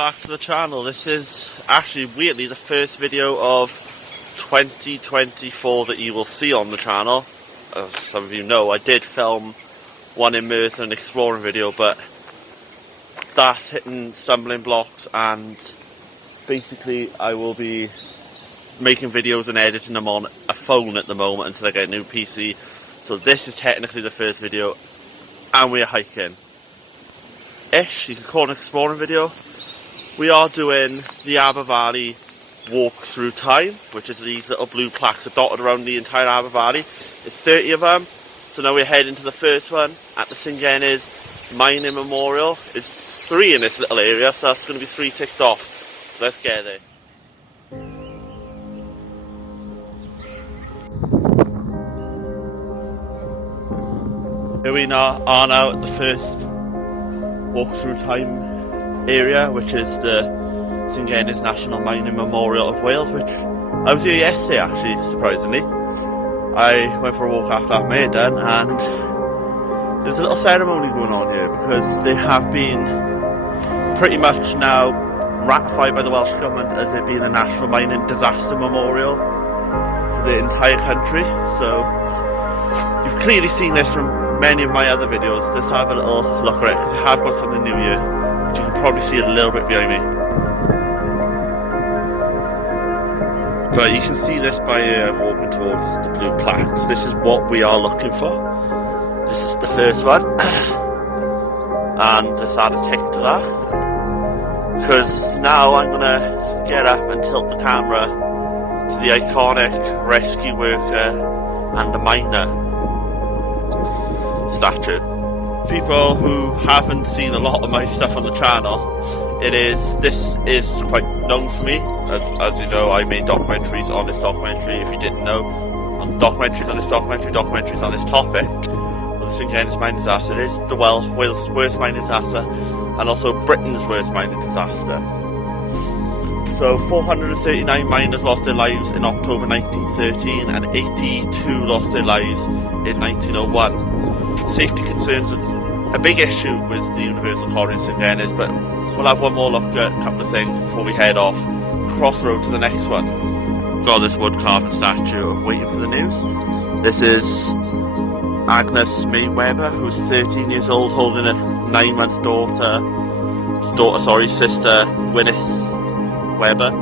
back to the channel. This is actually weirdly the first video of 2024 that you will see on the channel. As some of you know, I did film one in Merthyr exploring video, but that's hitting stumbling blocks, and basically I will be making videos and editing them on a phone at the moment until I get a new PC. So this is technically the first video, and we're hiking. Ish, you could call it an exploring video. We are doing the Aber Valley walk through time, which is these little blue plaques that are dotted around the entire Aber Valley. There's 30 of them. So now we're heading to the first one at the Syngennes Mining Memorial. There's 3 in this little area, so that's going to be 3 ticked off. So let's get there. Here we are now at the first walk through time area, which is the Syngennes National Mining Memorial of Wales, which I was here yesterday actually, surprisingly. I went for a walk after I've made done, and there's a little ceremony going on here because they have been pretty much now ratified by the Welsh Government as it being a national mining disaster memorial for the entire country. So you've clearly seen this from many of my other videos. Just have a little look at it because I have got something new here, which you can probably see a little bit behind me. But you can see this by walking towards the blue plaques. This is what we are looking for. This is the first one, and let's add a tick to that, because now I'm going to get up and tilt the camera to the iconic rescue worker and the miner statue. People who haven't seen a lot of my stuff on the channel, this is quite known for me. As you know, I made documentaries on this documentary. If you didn't know, documentaries on this documentary, documentaries on this topic. Well, the Syngennes mining disaster is the Wales' worst mining disaster, and also Britain's worst mining disaster. So 439 miners lost their lives in October 1913, and 82 lost their lives in 1901. Safety concerns are a big issue with the Universal Colliery in Syngennes, but we'll have one more look at a couple of things before we head off across the road to the next one. We've got this wood carving statue of Waiting for the News. This is Agnes May Webber, who's 13 years old, holding a 9-month sister Gwyneth Webber.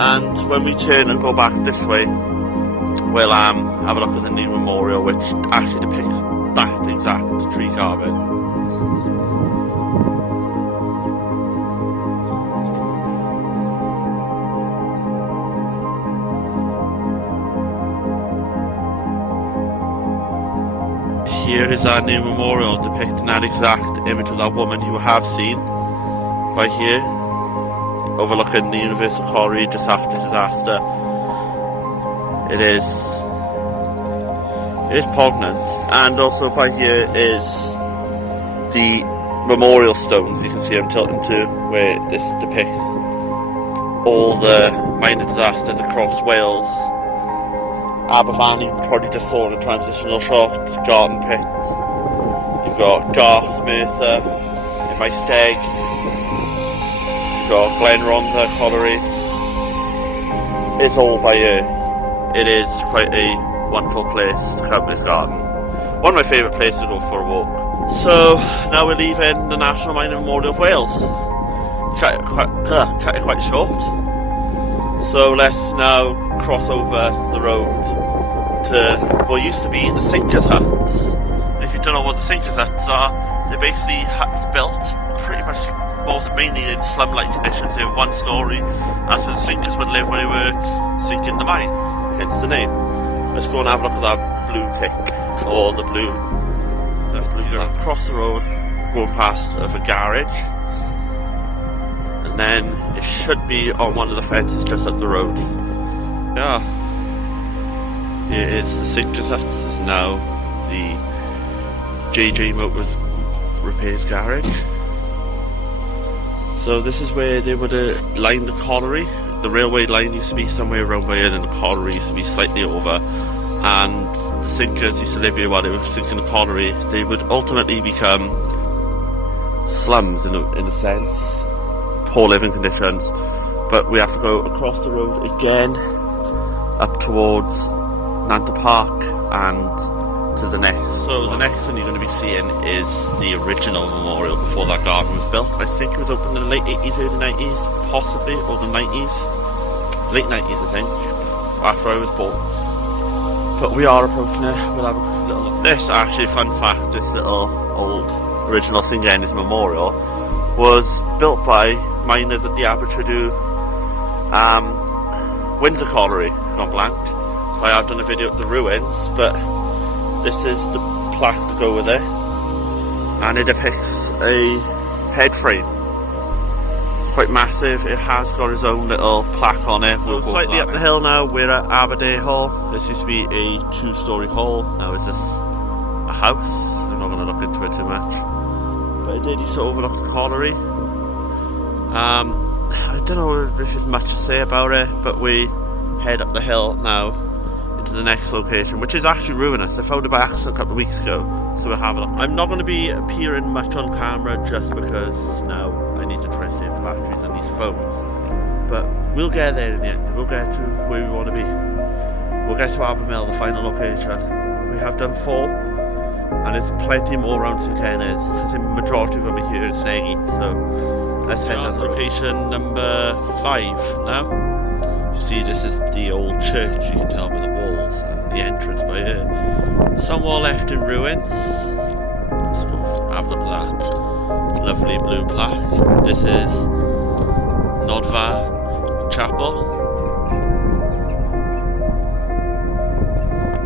And when we turn and go back this way, we'll have a look at the new memorial, which actually depicts that exact tree carving. Here is our new memorial depicting that exact image of that woman you have seen by here, overlooking the Universal Colliery just after the disaster. It is poignant, and also by here is the memorial stones. You can see I'm tilting to where this depicts all the mining disasters across Wales. Aber Valley, you probably just saw in a transitional shot, garden pits. You've got Garth, Merthyr, in my steg. You've got Glen Rhondda Colliery. It's all by here. It is quite a wonderful place to come to this garden. One of my favourite places to go for a walk. So now we're leaving the National Mining Memorial of Wales. Cut it quite short. So let's now cross over the road to what used to be the Sinkers Huts. And if you don't know what the Sinkers Huts are, they're basically huts built pretty much mainly in slum-like conditions. They were 1 story, as the sinkers would live when they were sinking the mine, hence the name. Let's go and have a look at that blue tick, or the blue. Across the road, going past of a garage, and then it should be on one of the fences just up the road. Yeah, here is the Sinkers Huts. This is now the JJ Motors Repairs Garage. So this is where they would have lined the colliery. The railway line used to be somewhere around by here, then the colliery used to be slightly over, and the sinkers used to live here while they were sinking the colliery. They would ultimately become slums in a sense, poor living conditions. But we have to go across the road again, up towards Nanta Park and to the next. So the next one you're going to be seeing is the original memorial before that garden was built. I think it was opened in the late 80s, early 90s, possibly, or the 90s. Late 90s, I think, after I was born. But we are approaching it. We'll have a little look. This, actually, fun fact, this little old original St Genna's memorial was built by miners at the Abertradew Windsor Colliery, gone blank. I have done a video of the ruins, but this is the plaque to go with it, and it depicts a head frame. Quite massive. It has got its own little plaque on it. We'll go slightly up the hill now. We're at Aberdare Hall. This used to be a 2-storey hall. Now is this a house? I'm not going to look into it too much, but it did used to overlook the colliery. I don't know if there's much to say about it, but we head up the hill now into the next location, which is actually ruinous. I found it by accident a couple of weeks ago, so we'll have a look. I'm not going to be appearing much on camera just because now I need to try and save the batteries on these phones, but we'll get there in the end. We'll get to where we want to be. We'll get to Abermill, the final location. We have done 4, and there's plenty more around St Genna's. I think the majority of them are here in Snaggy, so let's head down location number 5 now. You see, this is the old church, you can tell by the walls and the entrance by here. Some were left in ruins. Let's go have a look at that lovely blue plaque. This is Nodva Chapel,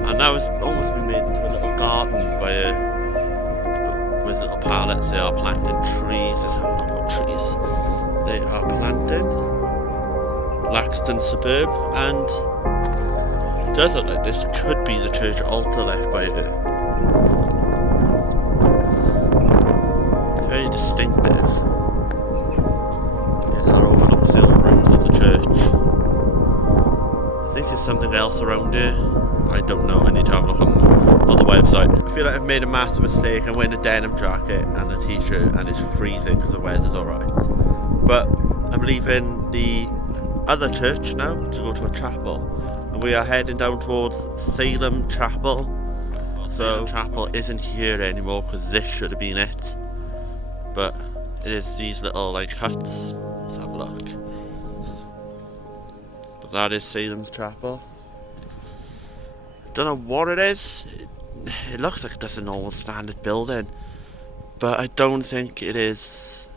and now it's almost been made into a little garden with little pallets. They are planting trees. Let's have a look at trees they are planting. Laxton suburb, and it does look like this could be the church altar left by it. It's very distinctive. Yeah, that overlooks the old rooms of the church. I think there's something else around here. I don't know, I need to have a look on the website. I feel like I've made a massive mistake. I'm wearing a denim jacket and a t-shirt and it's freezing because the weather's alright. But I'm leaving the other church now to go to a chapel, and we are heading down towards Salem Chapel. So chapel isn't here anymore because this should have been it, but it is these little like huts. Let's have a look. But that is Salem's Chapel. Don't know what it is. It looks like just a normal standard building, but I don't think it is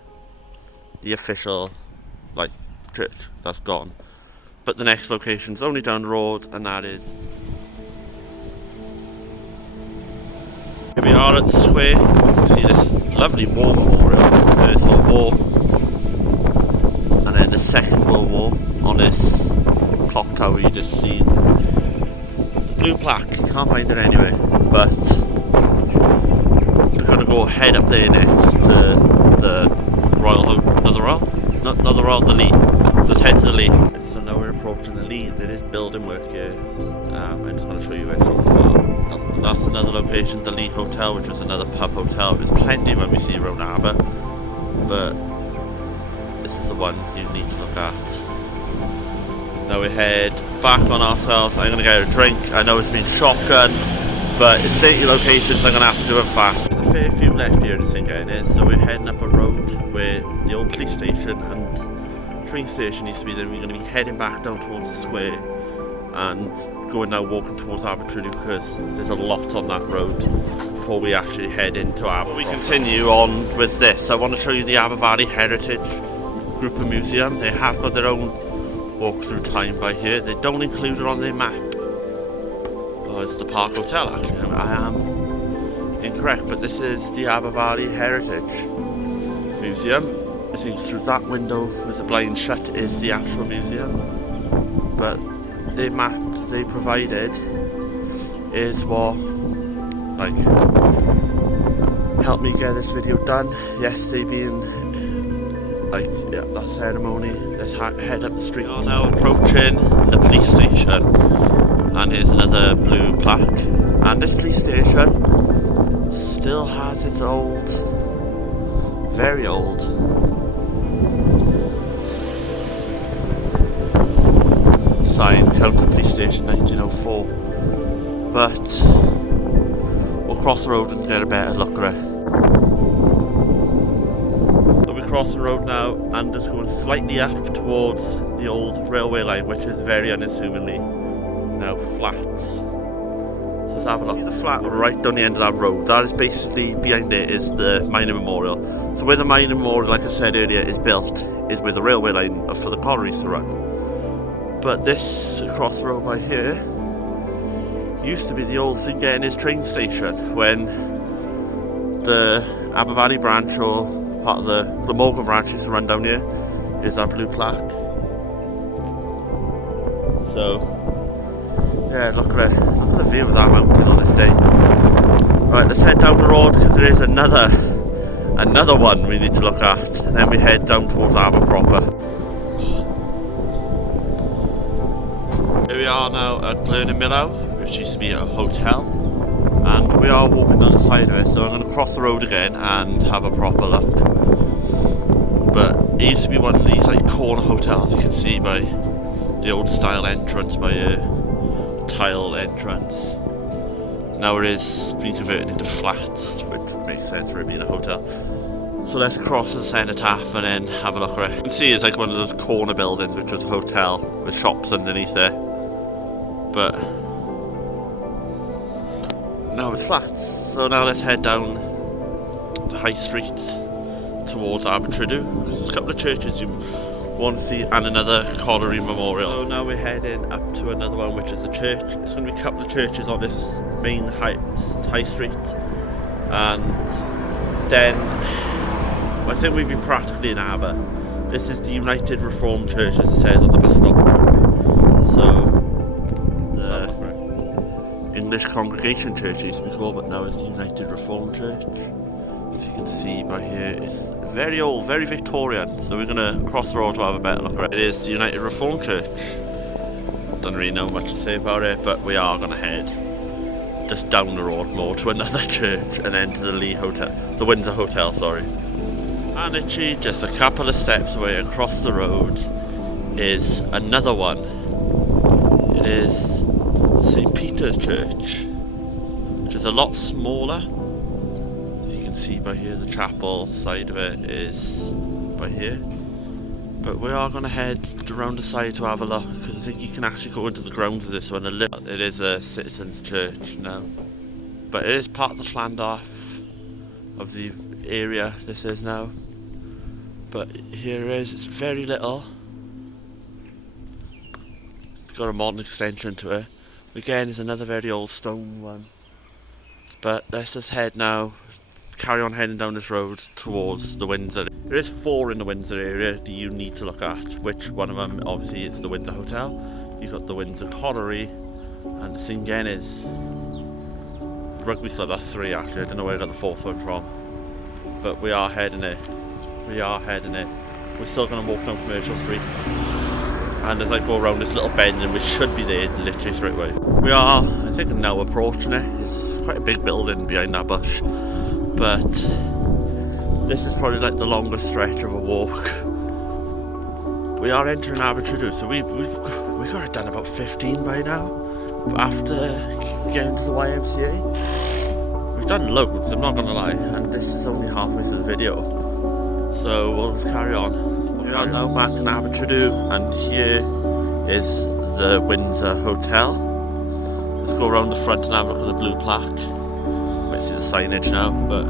the official like church. That's gone. But the next location's only down the road, and that is here we are at the square. You see this lovely war memorial from the First World War, and then the Second World War on this clock tower you just seen. Blue plaque, can't find it anyway, but we're gonna go head up there next to the Royal not the Royal, the Lee. So let's head to the Lee. So now we're approaching the Lee. There is building work here. I'm just going to show you it from far. That's another location, the Lee Hotel, which was another pub hotel. There's plenty when we see around Aber, but this is the one you need to look at. Now we head back on ourselves. I'm going to get a drink. I know it's been shotgun, but it's 30 locations. I'm going to have to do it fast. There's a fair few left here to St Genna's, so we're heading up a road where the old police station and train station used to be. Then we're going to be heading back down towards the square and going now walking towards Abertradew because there's a lot on that road before we actually head into Aber. Before we continue on with this, I want to show you the Aber Valley Heritage Group and Museum. They have got their own walk through time by here. They don't include it on their map. Oh, it's the Park Hotel actually. I am incorrect, but this is the Aber Valley Heritage Museum. I think through that window with the blind shut is the actual museum, but the map they provided is what like helped me get this video done. Yesterday being like that ceremony. Let's head up the street. We are now approaching the police station, and here's another blue plaque, and this police station still has its old, very old sign, County Police Station 1904. But we'll cross the road and get a better look at it. So we're crossing the road now and just going slightly up towards the old railway line, which is very unassumingly now flats. So let's have a look. See the flat right down the end of that road. That is basically, behind it is the mining memorial. So where the mining memorial, like I said earlier, is built, is where the railway line for the collieries to run. But this across the road by here used to be the old St Genna's train station when the Aberfan branch, or part of the Glamorgan branch, used to run down here. Here's our blue plaque. So yeah, look at it. Look at the view of that mountain on this day. Right, let's head down the road because there is another one we need to look at, and then we head down towards Aber proper. Here we are now at Glernon Millow, which used to be a hotel, and we are walking down the side of it, so I'm going to cross the road again and have a proper look. But it used to be one of these like corner hotels, you can see by the old style entrance, by a tile entrance. Now it is being converted into flats, which makes sense for it being a hotel. So let's cross the cenotaph and then have a look at it. You can see it's like one of those corner buildings, which was a hotel with shops underneath there. But now it's flats. So now let's head down the high street towards Abertrydew. There's a couple of churches you want to see and another colliery memorial. So now we're heading up to another one, which is a church. It's going to be a couple of churches on this main high street, and then I think we'd be practically in Aber. This is the United Reformed Church, as it says on the bus stop. So the English Congregation Church used to be called, but now it's the United Reformed Church. As you can see by here, it's very old, very Victorian. So we're going to cross the road to have a better look at it. It is the United Reformed Church. Don't really know much to say about it, but we are going to head just down the road more to another church and then to the Lee Hotel, the Windsor Hotel, sorry. And literally just a couple of steps away across the road is another one. It is St Peter's Church, which is a lot smaller. You can see by here the chapel side of it is by here. But we are going to head around the side to have a look, because I think you can actually go into the grounds of this one a little. It is a citizens' church now, but it is part of the Llandorf of the area this is now. But here it is, it's very little. It's got a modern extension to it. Again, it's another very old stone one. But let's just head now, carry on heading down this road towards the Windsor. There is 4 in the Windsor area that you need to look at, which one of them obviously is the Windsor Hotel. You've got the Windsor Colliery and the St Genna's. The rugby club, that's 3 actually, I don't know where I got the 4th one from. But we are heading it. We are heading it. We're still going to walk down Commercial Street. And as I go around this little bend, and we should be there literally straight away. We are, I think, now approaching it. It's quite a big building behind that bush. But this is probably like the longest stretch of a walk. We are entering Abertrydew, so we got it done about 15 by now. But after getting to the YMCA, we've done loads, I'm not gonna lie, and this is only halfway through the video. So we'll just carry on. We are now back in Abertrydew, and here is the Windsor Hotel. Let's go around the front and have a look at the blue plaque. You might see the signage now, but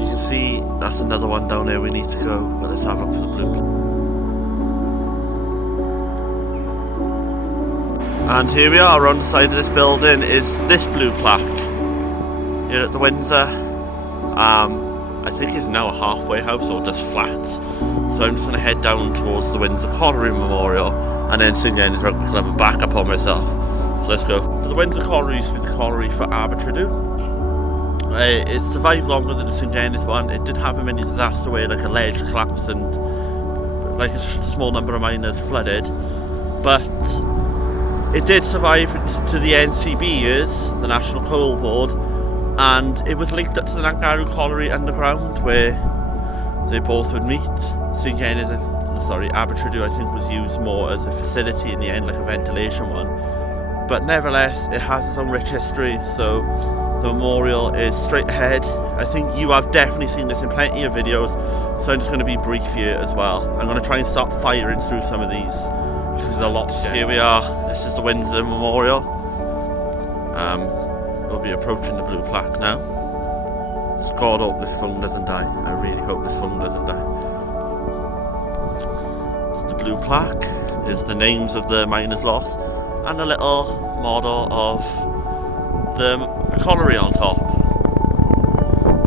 you can see that's another one down there we need to go. But let's have a look for the blue plaque. And here we are, on the side of this building is this blue plaque. Here at the Windsor. I think it's now a halfway house or just flats. So I'm just going to head down towards the Windsor Colliery Memorial and then St Genna's Rugby Club and back up on myself. So let's go. So the Windsor Colliery used to be the colliery for Abertrydew. It survived longer than the St Genna's one. It did have a mini disaster where like a ledge collapsed and like a small number of miners flooded. But it did survive to the NCB years, the National Coal Board, and it was linked up to the Llangaro Colliery underground where they both would meet. St Genna's Abertradew I think was used more as a facility in the end, like a ventilation one. But nevertheless, it has its own rich history, so the memorial is straight ahead. I think you have definitely seen this in plenty of videos, so I'm just going to be brief here as well. I'm going to try and start firing through some of these, because there's a lot to get. Here we are, this is the Windsor Memorial. We'll be approaching the blue plaque now. God hope this phone doesn't die. I really hope this phone doesn't die. It's the blue plaque, is the names of the miners lost, and a little model of the colliery on top.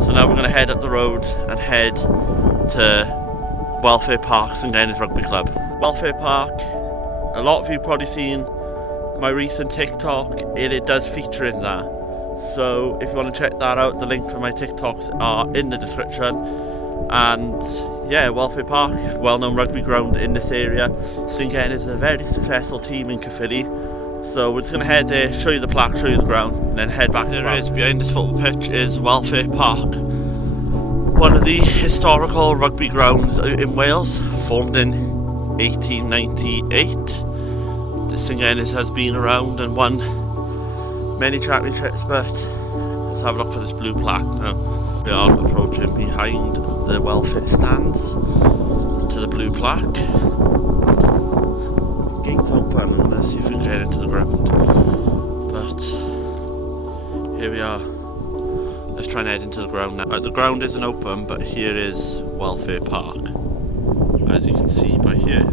So now we're going to head up the road and head to Welfare Park, St Dennis Rugby Club. Welfare Park, a lot of you probably seen my recent TikTok, it does feature in that. So if you want to check that out, the link for my TikToks are in the description. And yeah, Welfare Park, well-known rugby ground in this area. St Dennis is a very successful team in Caerphilly. So we're just going to head there, show you the plaque, show you the ground, and then head back. There it is, behind this football pitch is Welfare Park. One of the historical rugby grounds in Wales, formed in 1898. The St Dennis has been around and won many championships, but let's have a look for this blue plaque now. We are approaching behind the welfare stands to the blue plaque. Gates open, and let's see if we can get into the ground. But here we are. Let's try and head into the ground now. Right, the ground isn't open, but here is Welfare Park, as you can see by here.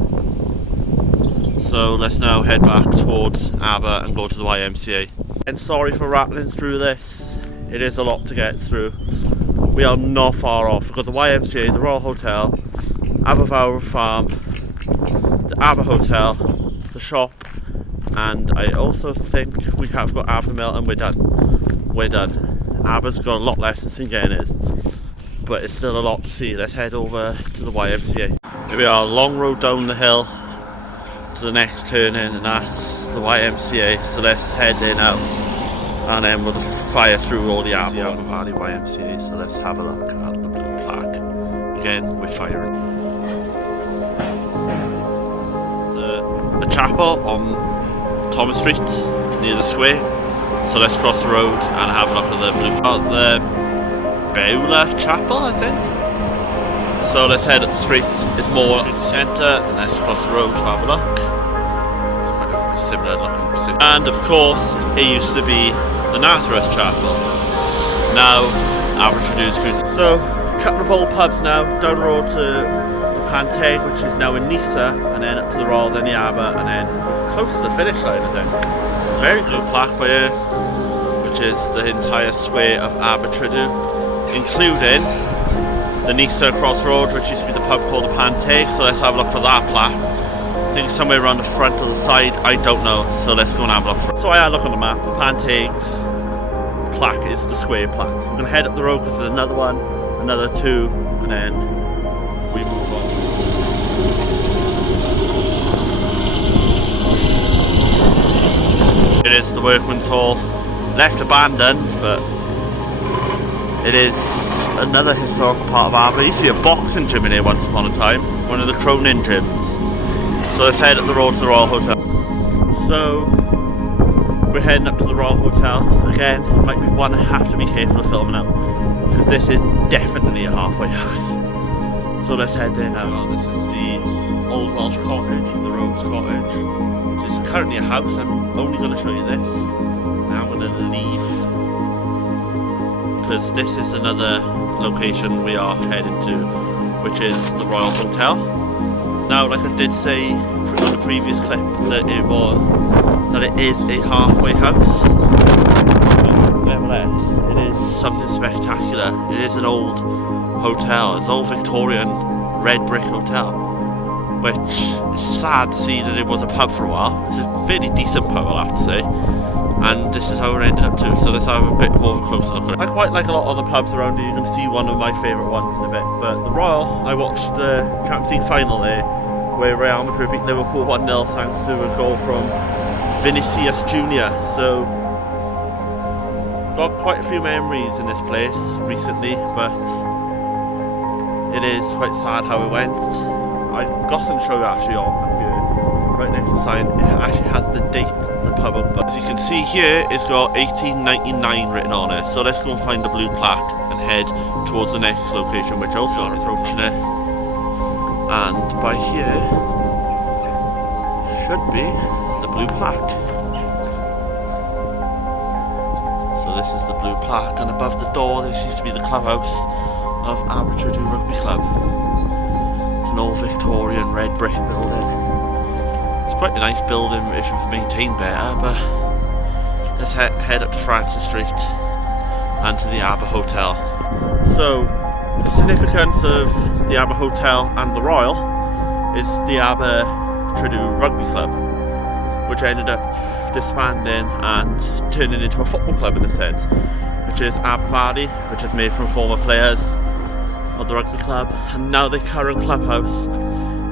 So let's now head back towards Aber and go to the YMCA. And sorry for rattling through this, it is a lot to get through. We are not far off. We've got the YMCA, the Royal Hotel, Aberfawr Farm, the Aber Hotel, the shop, and I also think we have got Abermill, and we're done. We're done. Aber's got a lot less than St Dennis, but it's still a lot to see. Let's head over to the YMCA. Here we are, long road down the hill to the next turn in, and that's the YMCA. So let's head there now, and then we'll just fire through all the Aber Valley YMCA. So let's have a look at the blue plaque. Again, we're firing. The chapel on Thomas Street near the square. So let's cross the road and have a look at the blue the Beulah Chapel, I think. So let's head up the street. It's more in the centre, and let's cross the road to have a look. Quite a similar looking. And of course, it used to be the Nazareth Chapel. Now Abertradew's good. So a couple of old pubs now down the road to Panteg, which is now in Nisa, and then up to the Royal, then the Aber, and then close to the finish line, I think. Very blue plaque by here, which is the entire square of Abertradew, including the Nisa Crossroad, which used to be the pub called the Panteg. So let's have a look for that plaque. I think it's somewhere around the front or the side, I don't know. So let's go and have a look for it. So I had a look on the map. The Panteg's plaque is the square plaque. So we're going to head up the road because there's another one, another two, and then we move on. It is the Workman's Hall, left abandoned, but it is another historical part of Aber. There used to be a boxing gym in here once upon a time, one of the Cronin gyms. So let's head up the road to the Royal Hotel. So we're heading up to the Royal Hotel. So again, might be one I have to be careful of filming out, because this is definitely a halfway house. So let's head there now. Oh, this is the Old Welsh Cottage, the Rose Cottage, which is currently a house. I'm only going to show you this. Now I'm going to leave, because this is another location we are heading to, which is the Royal Hotel. Now, like I did say on the previous clip, that it is a halfway house. But nevertheless, it is something spectacular. It is an old hotel. It's an old Victorian red brick hotel, which is sad to see that it was a pub for a while. It's a fairly decent pub, I'll have to say. And this is how it ended up too, so let's have a bit more of a closer look at it. I quite like a lot of the pubs around here. You can see one of my favourite ones in a bit. But the Royal, I watched the Champions League final there, where Real Madrid beat Liverpool 1-0 thanks to a goal from Vinicius Jr. So, got quite a few memories in this place recently, but it is quite sad how it went. I've got something to show you actually on up here, right next to the sign. It actually has the date the pub opened. As you can see here, it's got 1899 written on it. So let's go and find the blue plaque and head towards the next location, which also is approaching it. And by here should be the blue plaque. So this is the blue plaque, and above the door this used to be the clubhouse of Abertradew Rugby Club. It's an old Victorian red brick building. It's quite a nice building if you've maintained better, but let's head up to Francis Street and to the Aber Hotel. So the significance of the Aber Hotel and the Royal is the Abertradew Rugby Club, which ended up disbanding and turning into a football club in a sense, which is Aberfari, which is made from former players of the rugby club, and now the current clubhouse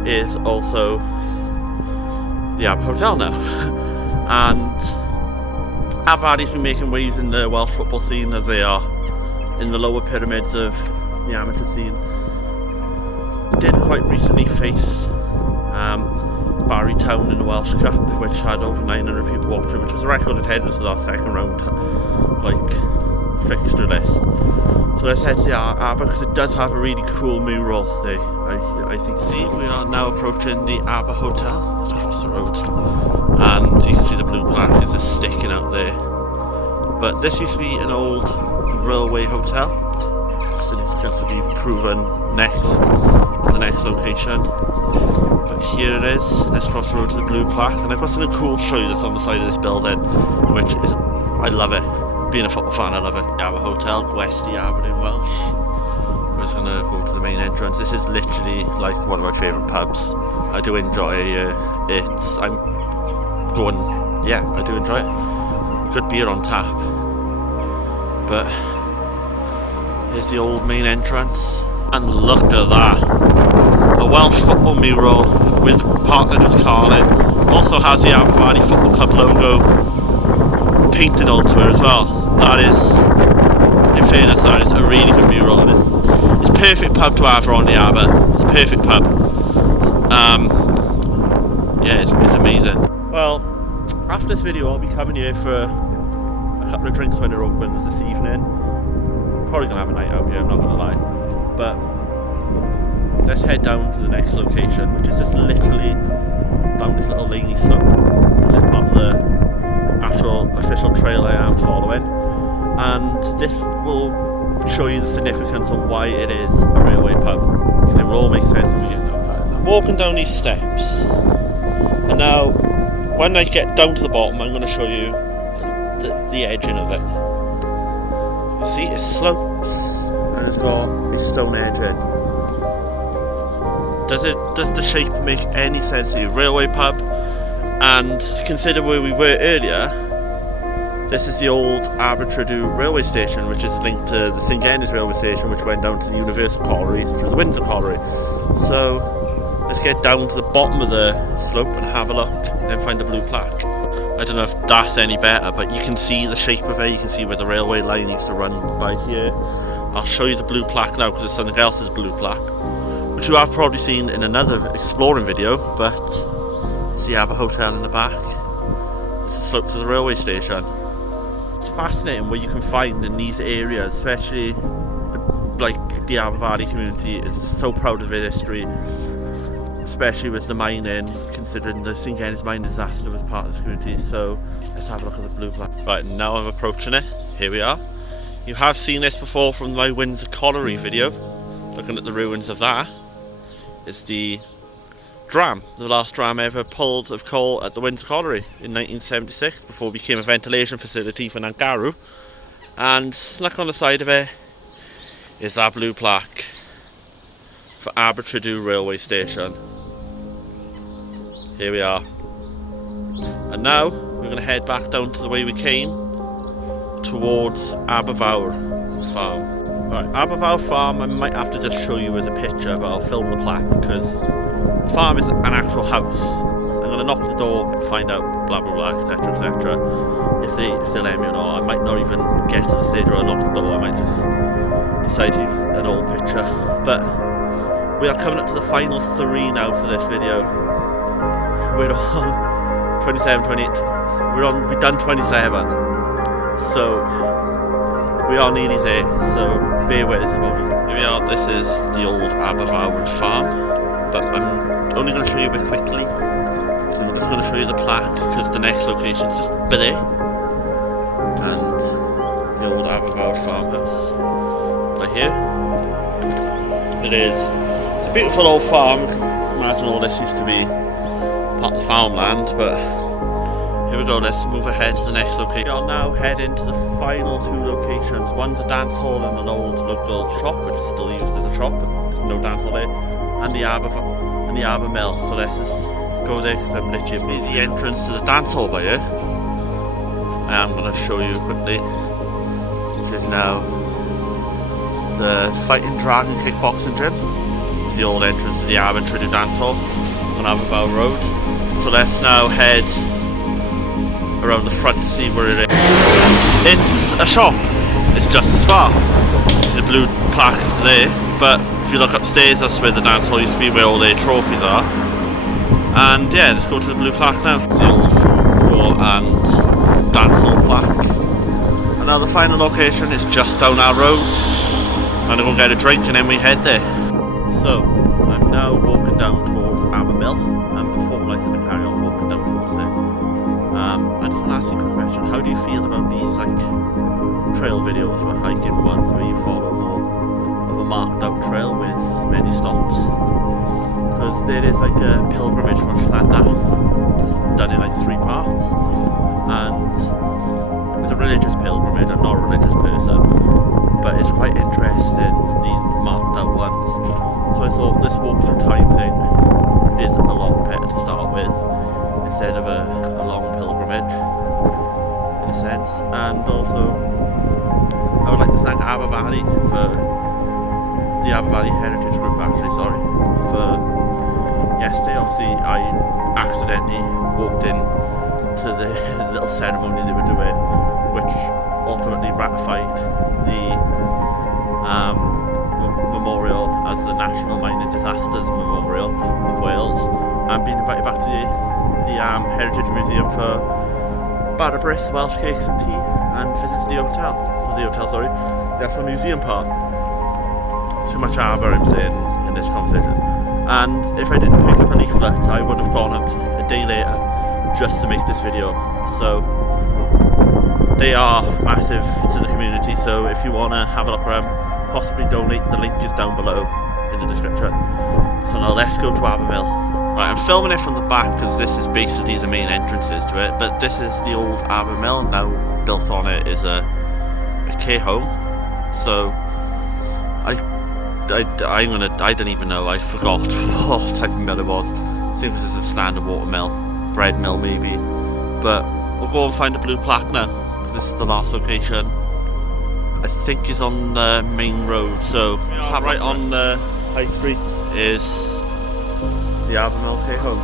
is also the Aber Hotel now. And Aberfari's been making waves in the Welsh football scene, as they are in the lower pyramids of the amateur scene. Did quite recently face Barry Town in the Welsh Cup, which had over 900 people watching, which was a record attendance with our second round fixture list. So let's head to the Aber, because it does have a really cool mural there. I think. See, we are now approaching the Aber Hotel. Let's cross the road, and you can see the blue plaque is just sticking out there. But this used to be an old railway hotel. Significance to be proven next at the next location. But here it is. Let's cross the road to the blue plaque, and I've got something cool to show you that's on the side of this building, which is, I love it. Being a football fan, I love it. The Aber Hotel, Gwesty Aber in Welsh. We're just gonna go to the main entrance. This is literally like one of my favourite pubs. I do enjoy it. I do enjoy it. Good beer on tap. But here's the old main entrance, and look at that. A Welsh football mural with partnered with Carlin. Also has the Aberfari Football Club logo painted onto it as well. That is, in fairness, that is a really good mural, and it's perfect pub to have on the Aber. It's a perfect pub. Yeah, it's amazing. Well, after this video, I'll be coming here for a couple of drinks when it opens this evening. Probably gonna have a night out here, I'm not gonna lie. But let's head down to the next location, which is just literally down this little laney slope, which is part of the actual official trail I am following. And this will show you the significance on why it is a railway pub, because it will all make sense when we get down there. I'm walking down these steps, and now when I get down to the bottom, I'm going to show you the edging of it. You see, it slopes and it's got a stone edging. Does the shape make any sense to you? Railway pub, and consider where we were earlier. This is the old Abertradew railway station, which is linked to the St Gennis railway station, which went down to the Universal Colliery through the Windsor Colliery. So let's get down to the bottom of the slope and have a look, and then find the blue plaque. I don't know if that's any better, but you can see the shape of it. You can see where the railway line used to run by here. I'll show you the blue plaque now, because it's something else's blue plaque, which you have probably seen in another exploring video, but it's the Aber Hotel in the back. It's the slope to the railway station. It's fascinating what you can find in these areas, especially like the Aberfari community is so proud of their history, especially with the mining, considering the St Gennis mine disaster was part of this community. So let's have a look at the blue plaque. Right, now I'm approaching it. Here we are. You have seen this before from my Windsor Colliery video, looking at the ruins of that. It's the dram, the last dram ever pulled of coal at the Windsor Colliery in 1976, before it became a ventilation facility for Nangaru. And snuck on the side of it is that blue plaque for Abertradew railway station. Here we are. And now we're going to head back down to the way we came, towards Aberfawr Farm. Right, Aberfawr Farm I might have to just show you as a picture, but I'll film the plaque, because the farm is an actual house. So I'm going to knock the door, find out blah blah blah, etc etc. If they let me or not. I might not even get to the stage where I knock the door. I might just decide to use an old picture. But We are coming up to the final 3 now for this video. We're on 27, 28. We've done 27. So we are nearly there. So bear with us. Here we are. This is the old Aberfawr farm, but I'm only going to show you a bit quickly. So I'm just going to show you the plaque because the next location is just there, and the old Aberfawr farmhouse right here. It is. It's a beautiful old farm. Imagine all this used to be part of farmland, but here we go. Let's move ahead to the next location. We are now heading to the final 2 locations. One's a dance hall and an old local shop, which is still used as a shop. There's no dance hall there, and the Aber Mill. So let's just go there because I'm literally the entrance to the dance hall by here. I am going to show you quickly. Which is now the Fighting Dragon Kickboxing Gym. The old entrance to the Arbitrary Dance Hall on Aberfawr Road. So let's now head around the front to see where it is. It's a shop. It's just as far. The blue plaque is there, but if you look upstairs, that's where the dance hall used to be, where all their trophies are. And yeah, let's go to the blue plaque now. It's the old store and dance hall plaque. And now the final location is just down our road. I'm gonna go get a drink and then we head there. So I'm now walking down towards Aber Mill, and before I can carry on walking down towards there, I just want to ask you a quick question. How do you feel about these like trail videos for hiking ones where you follow more of a marked out trail with many stops? Because there is like a pilgrimage for Llandaff. It's done in like 3 parts, and it's a religious pilgrimage. I'm not a religious person, but it's quite interesting, these marked out ones. So I thought this walk through time thing is a lot better to start with instead of a long pilgrimage in a sense. And also I would like to thank Aberfawr for the Aberfawr Heritage Group for yesterday. Obviously I accidentally walked in to the little ceremony they were doing, which ultimately ratified the memorial as the National Mining Disasters Memorial of Wales, and being invited back to the Heritage Museum for Badabrith, Welsh cakes and tea, and visited the actual museum part. Too much Aber I'm saying in this conversation. And if I didn't pick up a leaflet, I would have gone out a day later just to make this video. So they are massive to the community, so if you want to have a look around, possibly donate, the link is down below in the description. So now let's go to Aber Mill. Right, I'm filming it from the back because this is basically the main entrances to it, but this is the old Aber Mill. Now built on it is a care home. So I don't even know, I forgot what type of mill it was. I think this is a standard water mill, bread mill maybe, but we'll go and find a blue plaque now. This is the last location. I think is on the main road. So right on the high street is the Aber Mill Care Home.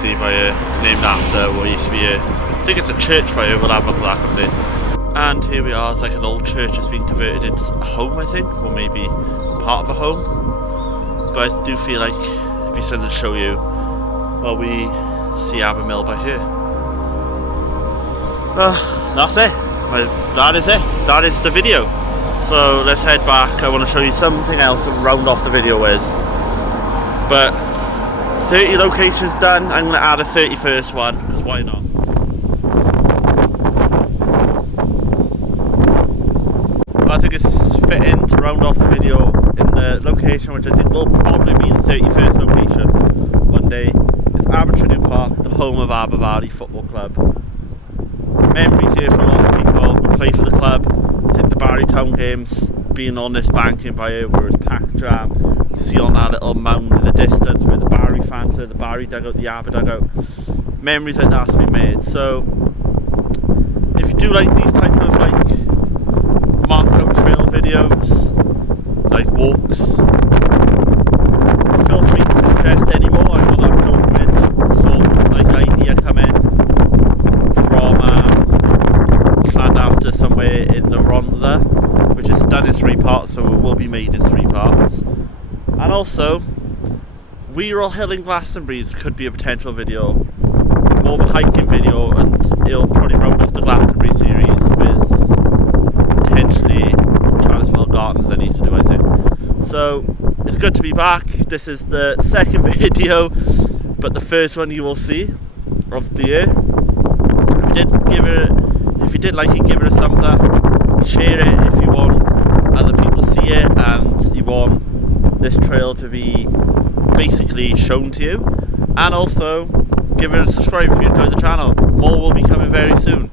See by here, it's named after what used to be here. I think it's a church by here. We'll have a look at that one day. And here we are. It's like an old church that's been converted into a home, I think, or maybe part of a home. But I do feel like it'd be something to show you while we see Aber Mill by here. That's it. That is it. That is the video. So let's head back. I want to show you something else to round off the video with. But 30 locations done. I'm going to add a 31st one, because why not? I think it's fitting to round off the video in the location which I think will probably be the 31st location one day. It's Abertrinnion Park, the home of Aberfawr Football Club. Memories here for a lot of people who play for the club. I think the Barrytown games being on this banking by here where it's packed jam. You can see on that little mound in the distance where the Barry fans are, the Barry dugout, the Aber dugout. Memories like that's been made. So if you do like these type of like marked out trail videos, like walks, feel free to suggest any more. I've got that pilgrimage sort of like idea coming from Llandaff to somewhere in the Rhondda, which is done in 3 parts, so it will be made in 3 parts. And also, Weirall Hill in Glastonbury's could be a potential video, more of a hiking video, and it'll probably run with the Glastonbury series with potentially Chatswell Gardens I need to do, I think. So it's good to be back. This is the second video, but the first one you will see of the year. If you did like it, give it a thumbs up. Share it if you want other people to see it and you want this trail to be basically shown to you. And also give it a subscribe if you enjoy the channel. More will be coming very soon.